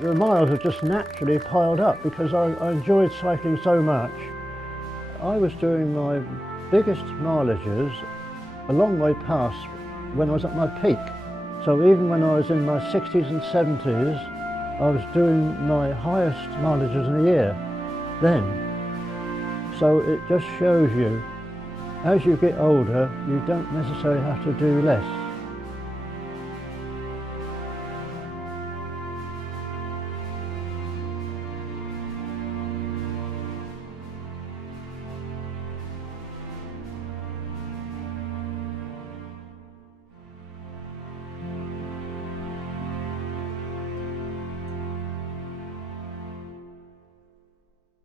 The miles have just naturally piled up because I enjoyed cycling so much. I was doing my biggest mileages a long way past when I was at my peak. So even when I was in my 60s and 70s, I was doing my highest mileages in a year then. So it just shows you, as you get older, you don't necessarily have to do less.